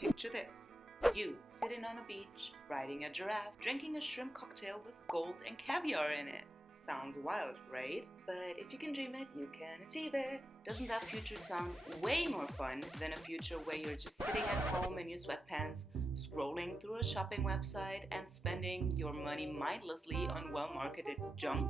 Picture this. You sitting on a beach, riding a giraffe, drinking a shrimp cocktail with gold and caviar in it. Sounds wild, right? But if you can dream it, you can achieve it. Doesn't that future sound way more fun than a future where you're just sitting at home in your sweatpants, scrolling through a shopping website and spending your money mindlessly on well-marketed junk?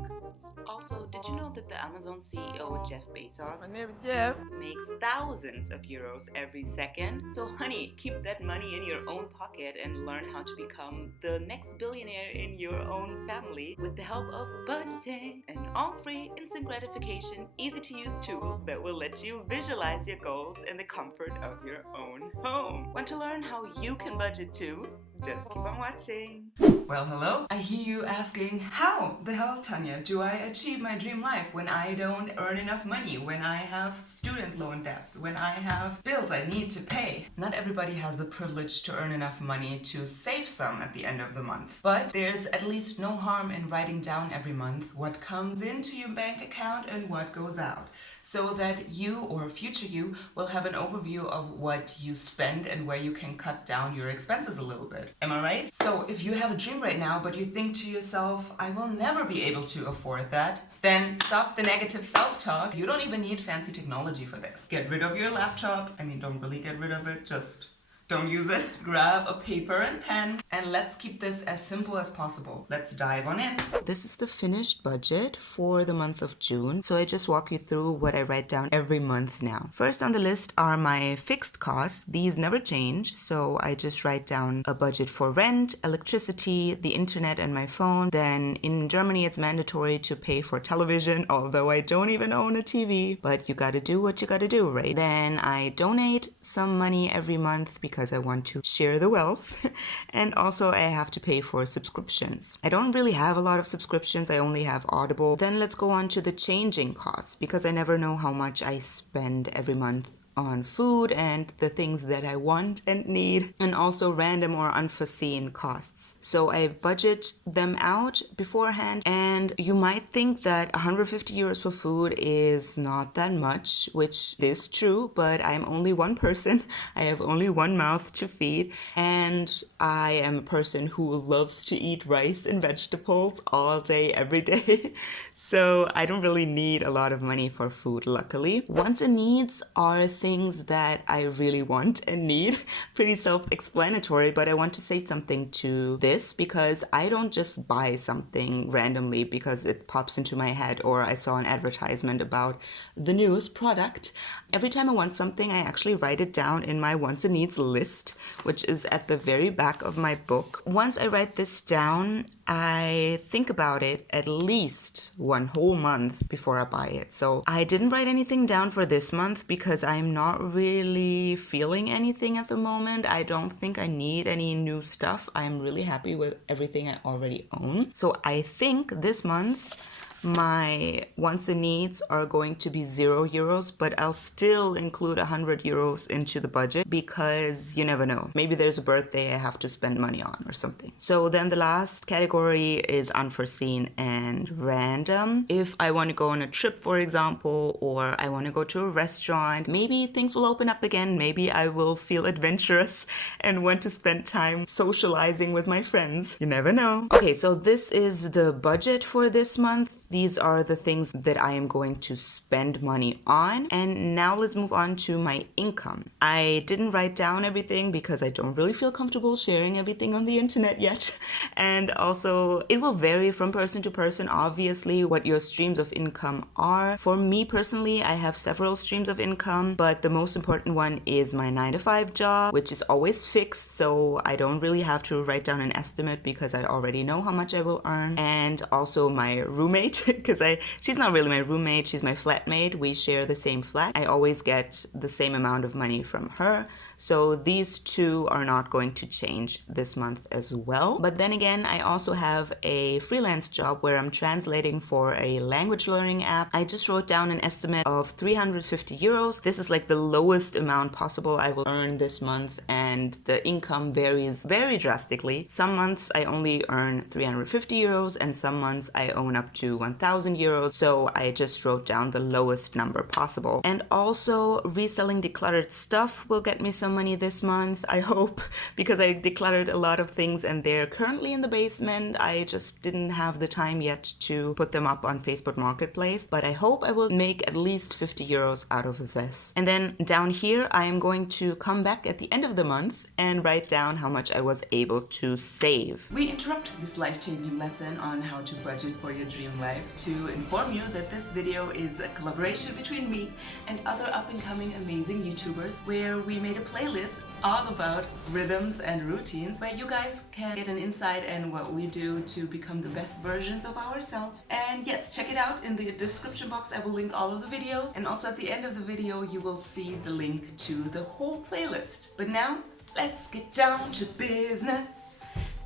Also, did you know that the Amazon CEO Jeff Bezos My name is Jeff. makes thousands of euros every second? So honey, keep that money in your own pocket and learn how to become the next billionaire in your own family with the help of budgeting, an all-free instant gratification, easy-to-use tool that will let you visualize your goals in the comfort of your own home. Want to learn how you can budget too? Just keep on watching. Well, hello. I hear you asking, how the hell, Tanya, do I achieve my dream life when I don't earn enough money, when I have student loan debts, when I have bills I need to pay? Not everybody has the privilege to earn enough money to save some at the end of the month. But there's at least no harm in writing down every month what comes into your bank account and what goes out, so that you or future you will have an overview of what you spend and where you can cut down your expenses a little bit. Am I right? So if you have a dream right now, but you think to yourself, I will never be able to afford that, then stop the negative self-talk. You don't even need fancy technology for this. Get rid of your laptop. I mean, don't really get rid of it, just don't use it. Grab a paper and pen, and let's keep this as simple as possible. Let's dive on in. This is the finished budget for the month of June. So I just walk you through what I write down every month now. First on the list are my fixed costs. These never change. So I just write down a budget for rent, electricity, the internet, and my phone. Then in Germany, it's mandatory to pay for television, although I don't even own a TV. But you gotta do what you gotta do, right? Then I donate some money every month because I want to share the wealth. And also I have to pay for subscriptions. I don't really have a lot of subscriptions. I only have Audible. Then let's go on to the changing costs, because I never know how much I spend every month on food and the things that I want and need, and also random or unforeseen costs. So I budget them out beforehand, and you might think that 150 euros for food is not that much, which is true, but I'm only one person. I have only one mouth to feed, and I am a person who loves to eat rice and vegetables all day, every day. So I don't really need a lot of money for food, luckily. Wants and needs are things that I really want and need. Pretty self-explanatory, but I want to say something to this because I don't just buy something randomly because it pops into my head or I saw an advertisement about the newest product. Every time I want something, I actually write it down in my wants and needs list, which is at the very back of my book. Once I write this down, I think about it at least one whole month before I buy it. So I didn't write anything down for this month because I'm not really feeling anything at the moment. I don't think I need any new stuff. I'm really happy with everything I already own. So I think this month my wants and needs are going to be €0, but I'll still include 100 euros into the budget because you never know. Maybe there's a birthday I have to spend money on or something. So then the last category is unforeseen and random. If I want to go on a trip, for example, or I want to go to a restaurant, maybe things will open up again. Maybe I will feel adventurous and want to spend time socializing with my friends. You never know. Okay, so this is the budget for this month. These are the things that I am going to spend money on. And now let's move on to my income. I didn't write down everything because I don't really feel comfortable sharing everything on the internet yet. And also it will vary from person to person, obviously, what your streams of income are. For me personally, I have several streams of income, but the most important one is my 9-to-5 job, which is always fixed. So I don't really have to write down an estimate because I already know how much I will earn. And also my roommate, because she's not really my roommate, she's my flatmate. We share the same flat. I always get the same amount of money from her. So these two are not going to change this month as well. But then again, I also have a freelance job where I'm translating for a language learning app. I just wrote down an estimate of 350 euros. This is like the lowest amount possible I will earn this month, and the income varies very drastically. Some months I only earn 350 euros and some months I earn up to 1,000 euros, so I just wrote down the lowest number possible. And also, reselling decluttered stuff will get me some money this month, I hope, because I decluttered a lot of things and they're currently in the basement. I just didn't have the time yet to put them up on Facebook Marketplace, but I hope I will make at least 50 euros out of this. And then down here, I am going to come back at the end of the month and write down how much I was able to save. We interrupt this life-changing lesson on how to budget for your dream life to inform you that this video is a collaboration between me and other up-and-coming amazing YouTubers, where we made a playlist all about rhythms and routines where you guys can get an insight in what we do to become the best versions of ourselves. And yes, check it out in the description box. I will link all of the videos, and also at the end of the video you will see the link to the whole playlist. But now let's get down to business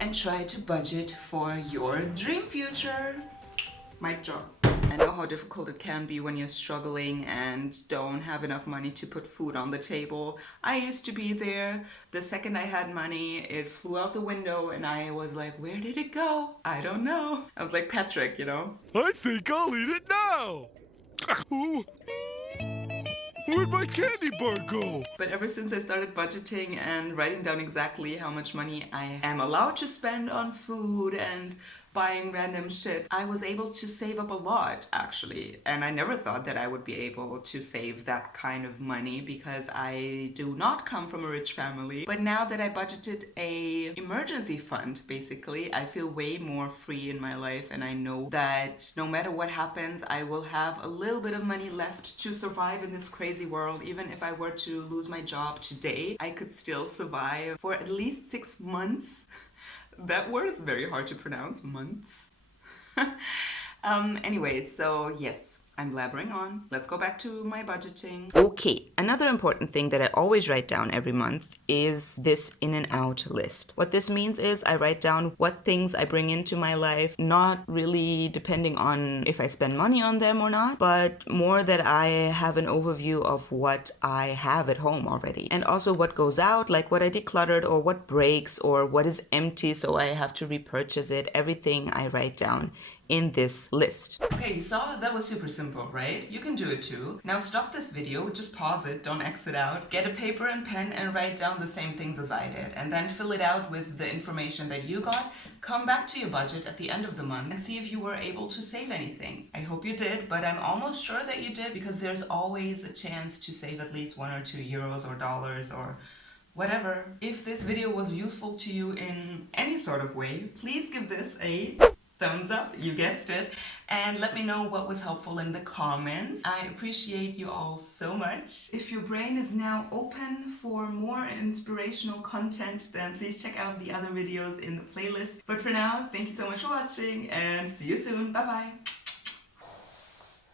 and try to budget for your dream future. Mic drop. I know how difficult it can be when you're struggling and don't have enough money to put food on the table. I used to be there. The second I had money, it flew out the window and I was like, where did it go? I don't know. I was like Patrick, you know? I think I'll eat it now! Where'd my candy bar go? But ever since I started budgeting and writing down exactly how much money I am allowed to spend on food and buying random shit, I was able to save up a lot, actually. And I never thought that I would be able to save that kind of money because I do not come from a rich family. But now that I budgeted a emergency fund, basically, I feel way more free in my life, and I know that no matter what happens, I will have a little bit of money left to survive in this crazy world. Even if I were to lose my job today, I could still survive for at least 6 months. That word is very hard to pronounce, months. Anyways, so yes, I'm blabbering on. Let's go back to my budgeting. Okay, another important thing that I always write down every month is this in and out list. What this means is I write down what things I bring into my life, not really depending on if I spend money on them or not, but more that I have an overview of what I have at home already. And also what goes out, like what I decluttered or what breaks or what is empty so I have to repurchase it. Everything I write down in this list. Okay, you saw that was super simple, right? You can do it too. Now stop this video, just pause it, don't exit out. Get a paper and pen and write down the same things as I did, and then fill it out with the information that you got. Come back to your budget at the end of the month and see if you were able to save anything. I hope you did, but I'm almost sure that you did, because there's always a chance to save at least 1 or 2 euros or dollars or whatever. If this video was useful to you in any sort of way, please give this a thumbs up, you guessed it, and let me know what was helpful in the comments. I appreciate you all so much. If your brain is now open for more inspirational content, then please check out the other videos in the playlist. But for now, thank you so much for watching and see you soon. Bye bye.